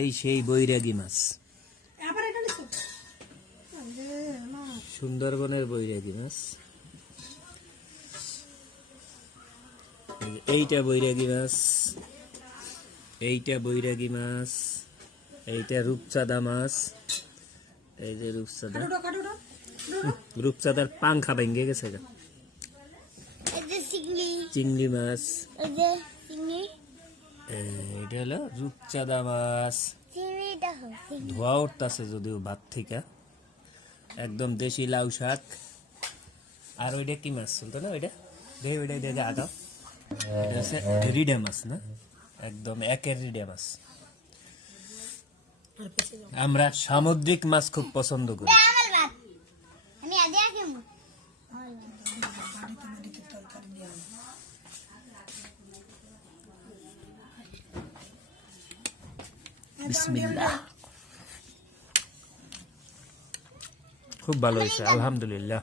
এই সেই বৈরাগী মাছ, সুন্দরবনের বৈরাগী মাছ। এইটা বৈরাগী মাছ, এইটা বৈরাগী মাছ, এইটা রূপচাঁদা মাছ। এই যে রূপচাঁদা, রূপচাঁদার পাংখা ভেঙে গেছে। চিংড়ি মাছ, এটা হলো রূপচাঁদা মাছ। ধোয়া উঠতেছে যদিও ভাত থেকে, একদম দেশি লাউ শাক। আর ওইটা কি মাছ চলতো না, ওইটা দেখে ওইটা দেখে আগাও। এটা হচ্ছে রিডা মাছ না, একদম একের রিডা মাছ। আমরা সামুদ্রিক মাছ খুব পছন্দ করি। বিসমিল্লাহ। খুব ভালো হয়েছে, আলহামদুলিল্লাহ।